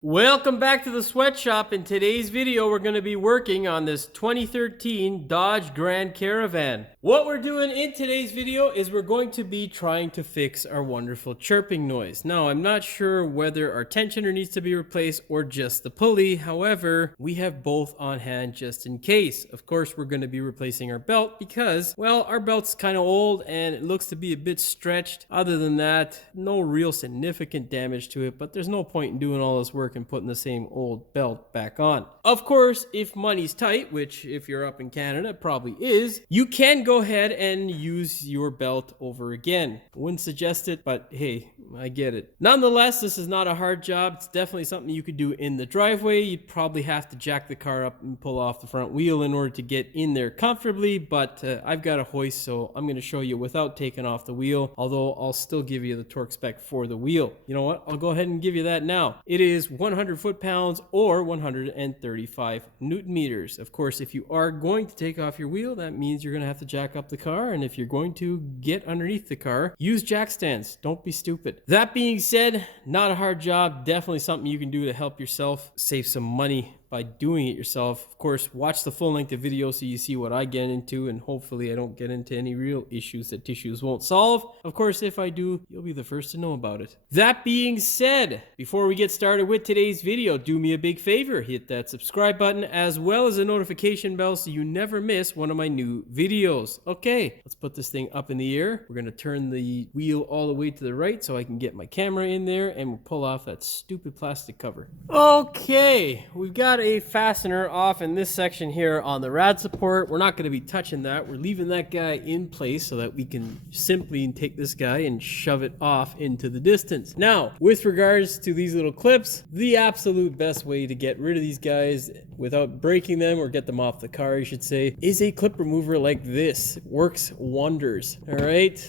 Welcome back to the sweatshop. In today's video, we're going to be working on this 2013 Dodge Grand Caravan. What we're doing in today's video is we're going to be trying to fix our wonderful chirping noise. Now, I'm not sure whether our tensioner needs to be replaced or just the pulley. However, we have both on hand just in case. Of course, we're going to be replacing our belt because, well, our belt's kind of old and it looks to be a bit stretched. Other than that, no real significant damage to it, but there's no point in doing all this work and putting the same old belt back on. Of course, if money's tight, which if you're up in Canada probably is, you can go ahead and use your belt over again. Wouldn't suggest it, but hey, I get it. Nonetheless, this is not a hard job. It's definitely something you could do in the driveway. You'd probably have to jack the car up and pull off the front wheel in order to get in there comfortably, but I've got a hoist, so I'm going to show you without taking off the wheel, although I'll still give you the torque spec for the wheel. You know what? I'll go ahead and give you that now. It is 100 foot-pounds or 135 newton meters. Of course, if you are going to take off your wheel, that means you're going to have to jack up the car, and if you're going to get underneath the car, use jack stands. Don't be stupid. That being said, not a hard job. Definitely something you can do to help yourself save some money by doing it yourself. Of course, watch the full length of video so you see what I get into, and hopefully I don't get into any real issues that tissues won't solve. Of course, if I do, you'll be the first to know about it. That being said, before we get started with today's video, do me a big favor, hit that subscribe button as well as a notification bell so you never miss one of my new videos. Okay, let's put this thing up in the air. We're gonna turn the wheel all the way to the right so I can get my camera in there, and we'll pull off that stupid plastic cover. Okay, we've got a fastener off in this section here on the rad support. We're not going to be touching that. We're leaving that guy in place so that we can simply take this guy and shove it off into the distance. Now, with regards to these little clips, the absolute best way to get rid of these guys without breaking them, or get them off the car, I should say, is a clip remover like this. It works wonders. All right.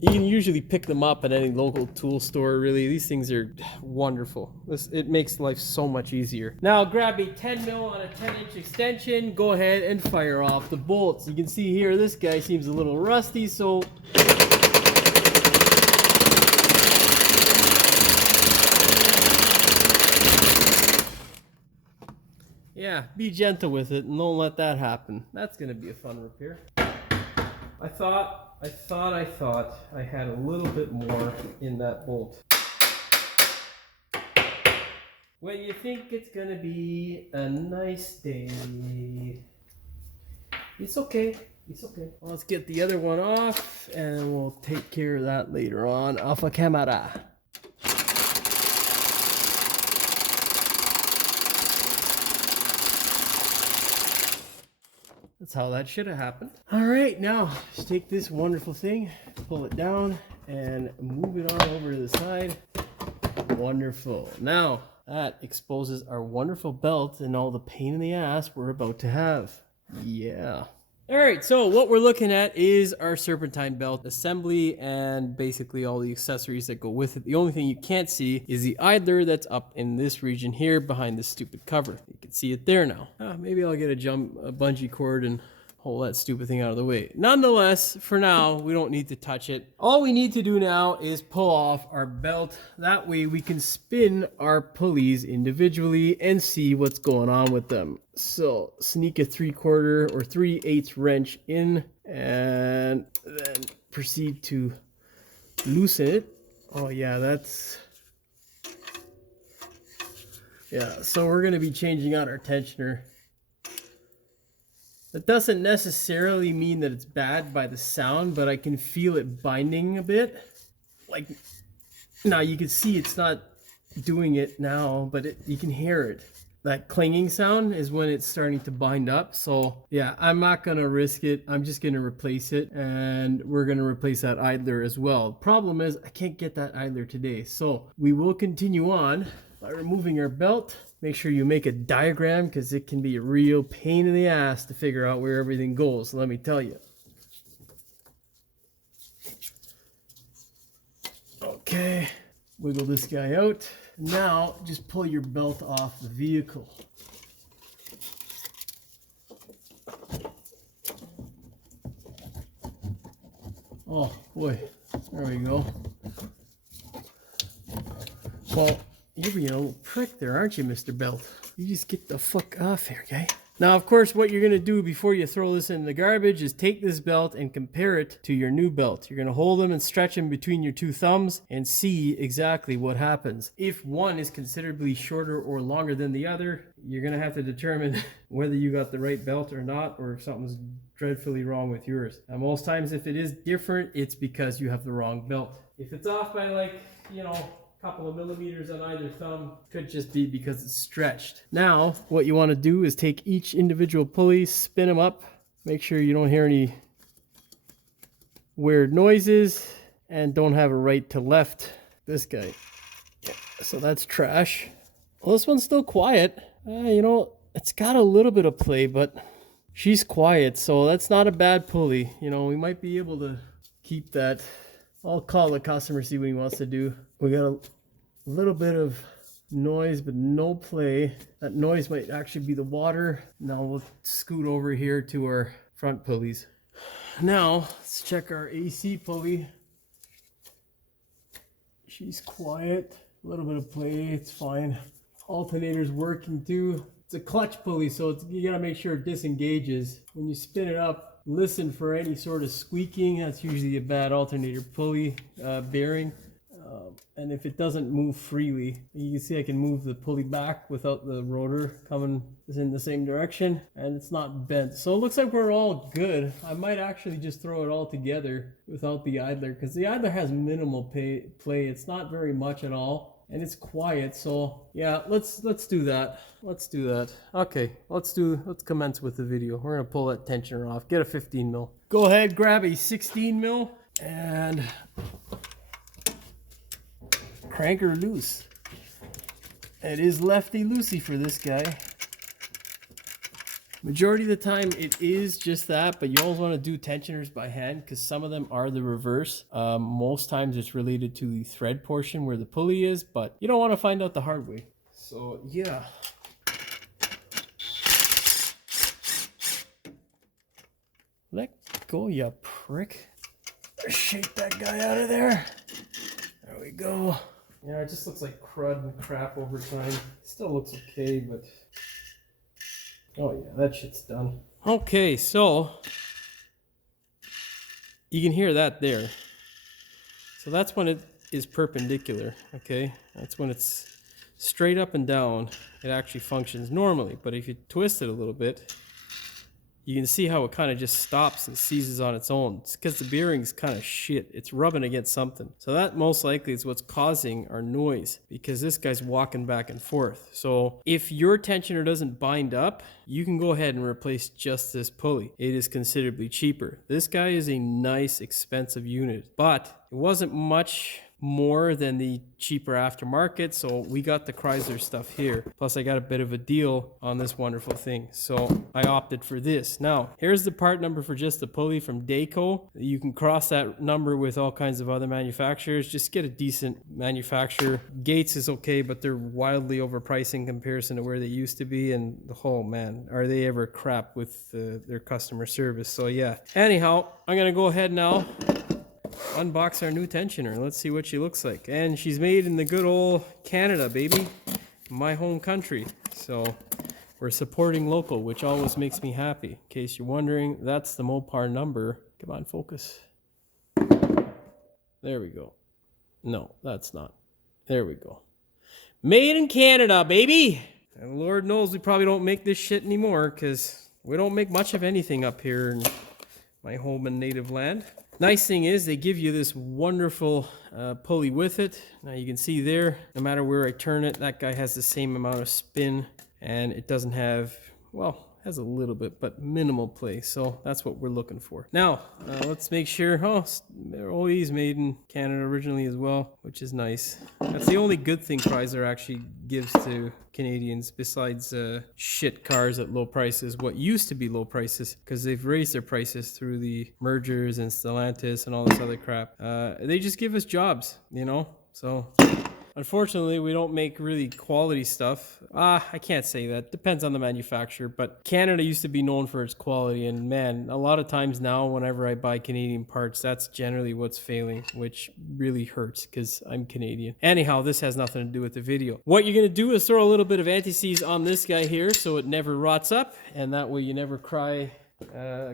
You can usually pick them up at any local tool store, really. These things are wonderful. It makes life so much easier. Now grab a 10 mil on a 10-inch extension, go ahead and fire off the bolts. You can see here, this guy seems a little rusty, so yeah, be gentle with it and don't let that happen. That's gonna be a fun repair. I thought I had a little bit more in that bolt. When you think it's gonna be a nice day, it's okay. It's okay. Well, let's get the other one off and we'll take care of that later on off of camera. That's how that should have happened. All right, now just take this wonderful thing, pull it down, and move it on over to the side. Wonderful. Now that exposes our wonderful belt and all the pain in the ass we're about to have. Yeah. All right, so what we're looking at is our Serpentine belt assembly and basically all the accessories that go with it. The only thing you can't see is the idler that's up in this region here behind this stupid cover. You can see it there now. Maybe I'll get a bungee cord and hold that stupid thing out of the way. Nonetheless, for now, we don't need to touch it. All we need to do now is pull off our belt. That way we can spin our pulleys individually and see what's going on with them. So sneak a 3/4 or 3/8 wrench in and then proceed to loosen it. Oh yeah, so we're gonna be changing out our tensioner. That doesn't necessarily mean that it's bad by the sound, but I can feel it binding a bit. Like, now you can see it's not doing it now, but you can hear it. That clanging sound is when it's starting to bind up. So yeah, I'm not gonna risk it. I'm just gonna replace it, and we're gonna replace that idler as well. Problem is, I can't get that idler today. So we will continue on by removing our belt. Make sure you make a diagram because it can be a real pain in the ass to figure out where everything goes, let me tell you. Okay, wiggle this guy out. Now just pull your belt off the vehicle. Oh boy, there we go. Well, You're being a little prick there, aren't you, Mr. Belt? You just get the fuck off here, okay? Now, of course, what you're going to do before you throw this in the garbage is take this belt and compare it to your new belt. You're going to hold them and stretch them between your two thumbs and see exactly what happens. If one is considerably shorter or longer than the other, you're going to have to determine whether you got the right belt or not, or if something's dreadfully wrong with yours. And most times, if it is different, it's because you have the wrong belt. If it's off by like, you know, couple of millimeters on either thumb, could just be because it's stretched. Now what you want to do is take each individual pulley, spin them up, make sure you don't hear any weird noises, and don't have a right to left. This guy, so that's trash. Well, this one's still quiet. You know, it's got a little bit of play, but she's quiet, so that's not a bad pulley. You know, we might be able to keep that. I'll call the customer, see what he wants to do. We got a little bit of noise, but no play. That noise might actually be the water. Now we'll scoot over here to our front pulleys. Now let's check our AC pulley. She's quiet. A little bit of play, it's fine. Alternator's working too. It's a clutch pulley, so you gotta make sure it disengages. When you spin it up, listen for any sort of squeaking. That's usually a bad alternator pulley bearing. And if it doesn't move freely, you can see I can move the pulley back without the rotor coming in the same direction, and it's not bent. So it looks like we're all good. I might actually just throw it all together without the idler, because the idler has minimal play. It's not very much at all, and it's quiet. So yeah, let's do that. Let's do that. Okay, let's commence with the video. We're gonna pull that tensioner off. Get a 15 mil. Go ahead, grab a 16 mil and crank her loose. It is lefty loosey for this guy. Majority of the time it is just that, but you always want to do tensioners by hand because some of them are the reverse. Most times it's related to the thread portion where the pulley is, but you don't want to find out the hard way. So yeah. Let go, you prick. Shake that guy out of there. There we go. Yeah, it just looks like crud and crap over time. Still looks okay, but oh yeah, that shit's done. Okay, so you can hear that there. So that's when it is perpendicular, okay? That's when it's straight up and down. It actually functions normally, but if you twist it a little bit, you can see how it kind of just stops and seizes on its own. It's because the bearing's kind of shit. It's rubbing against something. So that most likely is what's causing our noise, because this guy's walking back and forth. So if your tensioner doesn't bind up, you can go ahead and replace just this pulley. It is considerably cheaper. This guy is a nice, expensive unit, but it wasn't much more than the cheaper aftermarket, so we got the Chrysler stuff here. Plus I got a bit of a deal on this wonderful thing, so I opted for this. Now here's the part number for just the pulley from Dayco. You can cross that number with all kinds of other manufacturers. Just get a decent manufacturer. Gates is okay, but they're wildly overpriced in comparison to where they used to be, and oh man, are they ever crap with their customer service. So yeah, anyhow, I'm gonna go ahead now unbox our new tensioner. Let's see what she looks like. And she's made in the good old Canada, baby, my home country. So we're supporting local, which always makes me happy. In case you're wondering, that's the Mopar number. Come on, focus. There we go. No, that's not. There we go. Made in Canada, baby. And Lord knows we probably don't make this shit anymore, because we don't make much of anything up here in my home and native land. Nice thing is they give you this wonderful pulley with it. Now you can see there, no matter where I turn it, that guy has the same amount of spin, and it doesn't have, well, has a little bit, but minimal play. So that's what we're looking for. Now, let's make sure, they're always made in Canada originally as well, which is nice. That's the only good thing Chrysler actually gives to Canadians, besides shit cars at low prices, what used to be low prices, because they've raised their prices through the mergers and Stellantis and all this other crap. They just give us jobs, you know? So Unfortunately, we don't make really quality stuff. I can't say that. Depends on the manufacturer, but Canada used to be known for its quality, and man, a lot of times now whenever I buy Canadian parts, that's generally what's failing, which really hurts because I'm Canadian. Anyhow, this has nothing to do with the video. What you're going to do is throw a little bit of anti-seize on this guy here so it never rots up, and that way you never cry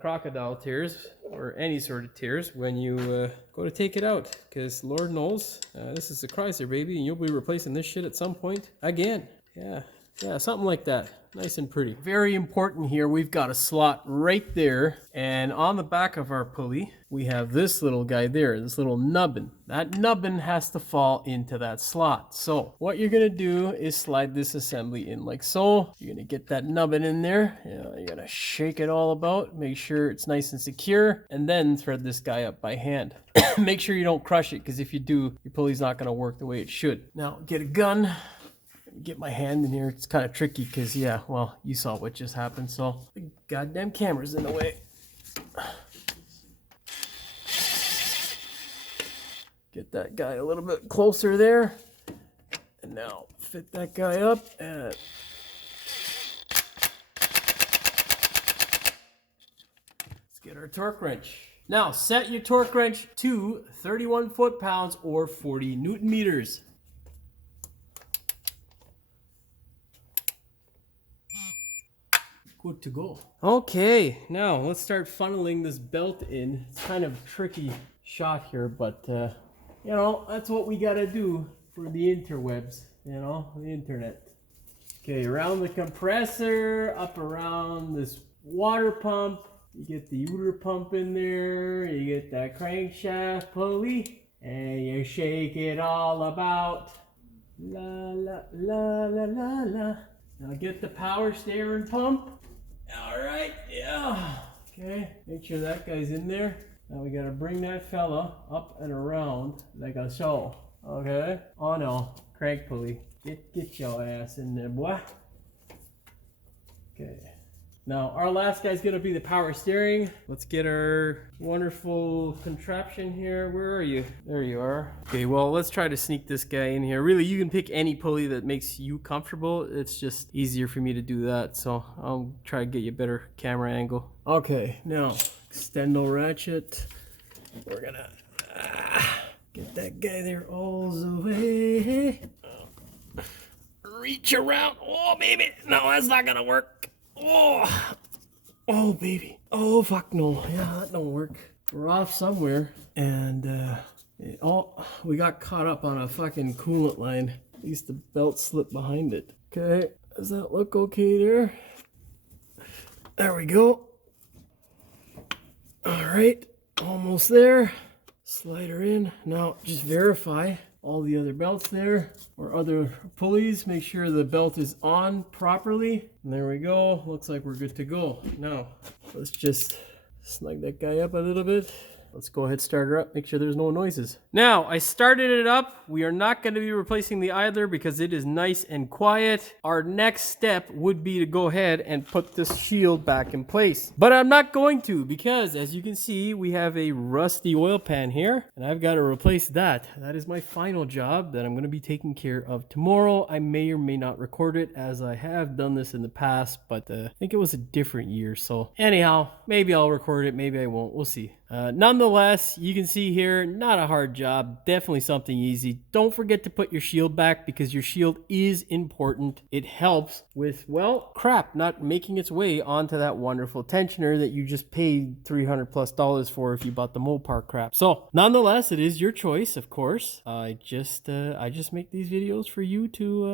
crocodile tears or any sort of tears when you go to take it out, because Lord knows this is a Chrysler, baby, and you'll be replacing this shit at some point again. Yeah, something like that. Nice and pretty. Very important here, we've got a slot right there, and on the back of our pulley we have this little guy there, this little nubbin. That nubbin has to fall into that slot. So what you're gonna do is slide this assembly in like so. You're gonna get that nubbin in there, you're gonna shake it all about, make sure it's nice and secure, and then thread this guy up by hand. Make sure you don't crush it, because if you do, your pulley's not gonna work the way it should. Now get a gun. Get my hand in here. It's kind of tricky because, yeah, well, you saw what just happened, so the goddamn camera's in the way. Get that guy a little bit closer there, and now fit that guy up, and let's get our torque wrench. Now set your torque wrench to 31 foot-pounds or 40 Newton meters. Good to go. Okay, now let's start funneling this belt in. It's kind of a tricky shot here, but you know, that's what we gotta do for the interwebs, you know, the internet. Okay, around the compressor, up around this water pump, you get the uter pump in there, you get that crankshaft pulley, and you shake it all about. La la la la la la. Now get the power steering pump. All right, yeah. Okay, make sure that guy's in there. Now we gotta bring that fella up and around like so. Okay. Oh no, crank pulley. Get your ass in there, boy. Okay. Now our last guy's gonna be the power steering. Let's get our wonderful contraption here. Where are you? There you are. Okay, well, let's try to sneak this guy in here. Really, you can pick any pulley that makes you comfortable. It's just easier for me to do that, so I'll try to get you a better camera angle. Okay, now extendo ratchet. We're gonna get that guy there all the way. Reach around. Oh, baby. No, that's not gonna work. Oh baby. Oh fuck no. Yeah, that don't work. We're off somewhere, and we got caught up on a fucking coolant line. At least the belt slipped behind it. Okay, does that look okay there? There we go. All right, almost there. Slide her in. Now just verify all the other belts there, or other pulleys. Make sure the belt is on properly. And there we go. Looks like we're good to go. Now let's just snug that guy up a little bit. Let's go ahead, start her up, make sure there's no noises. Now, I started it up. We are not going to be replacing the idler because it is nice and quiet. Our next step would be to go ahead and put this shield back in place. But I'm not going to, because as you can see, we have a rusty oil pan here, and I've got to replace that. That is my final job that I'm going to be taking care of tomorrow. I may or may not record it, as I have done this in the past, but I think it was a different year. So anyhow, maybe I'll record it, maybe I won't. We'll see. Nonetheless, you can see here, not a hard job, definitely something easy. Don't forget to put your shield back, because your shield is important. It helps with, well, crap not making its way onto that wonderful tensioner that you just paid $300+ for if you bought the Mopar crap. So nonetheless, it is your choice, of course. I just make these videos for you to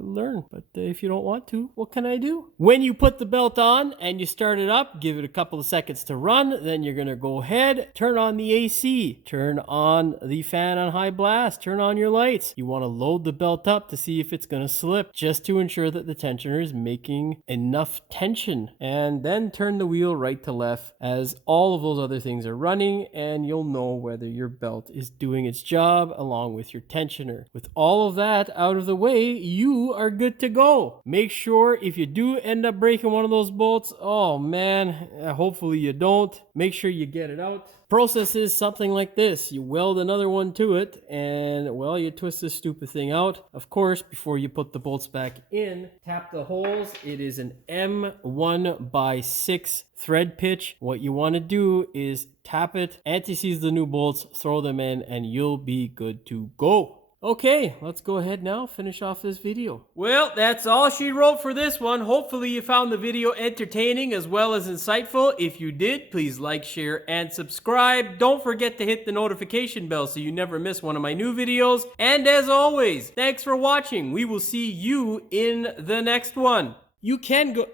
learn, but if you don't want to, what can I do? When you put the belt on and you start it up, give it a couple of seconds to run, then you're gonna go ahead, turn on the AC, turn on the fan on high blast, turn on your lights. You want to load the belt up to see if it's going to slip, just to ensure that the tensioner is making enough tension, and then turn the wheel right to left as all of those other things are running, and you'll know whether your belt is doing its job along with your tensioner. With all of that out of the way, you are good to go. Make sure if you do end up breaking one of those bolts, oh man, hopefully you don't, make sure you get it it out. Process is something like this. You weld another one to it and, well, you twist this stupid thing out. Of course, before you put the bolts back in, tap the holes. It is an M1/6 thread pitch. What you want to do is tap it, anti-seize the new bolts, throw them in, and you'll be good to go. Okay, let's go ahead now, finish off this video. Well, that's all she wrote for this one. Hopefully you found the video entertaining as well as insightful. If you did, please like, share, and subscribe. Don't forget to hit the notification bell so you never miss one of my new videos. And as always, thanks for watching. We will see you in the next one. You can go...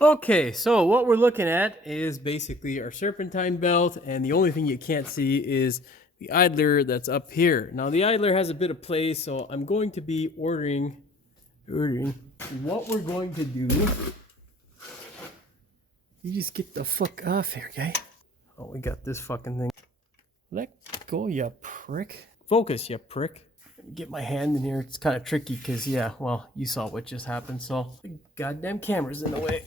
Okay, so what we're looking at is basically our serpentine belt, and the only thing you can't see is the idler that's up here. Now the idler has a bit of play, so I'm going to be ordering. What we're going to do, you just get the fuck off here, guy. Oh, we got this fucking thing. Let go, you prick. Focus, you prick. Get my hand in here. It's kind of tricky because, yeah, well, you saw what just happened, so the goddamn camera's in the way.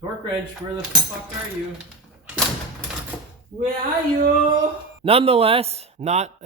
Torque wrench, where the fuck are you? Where are you? Nonetheless, not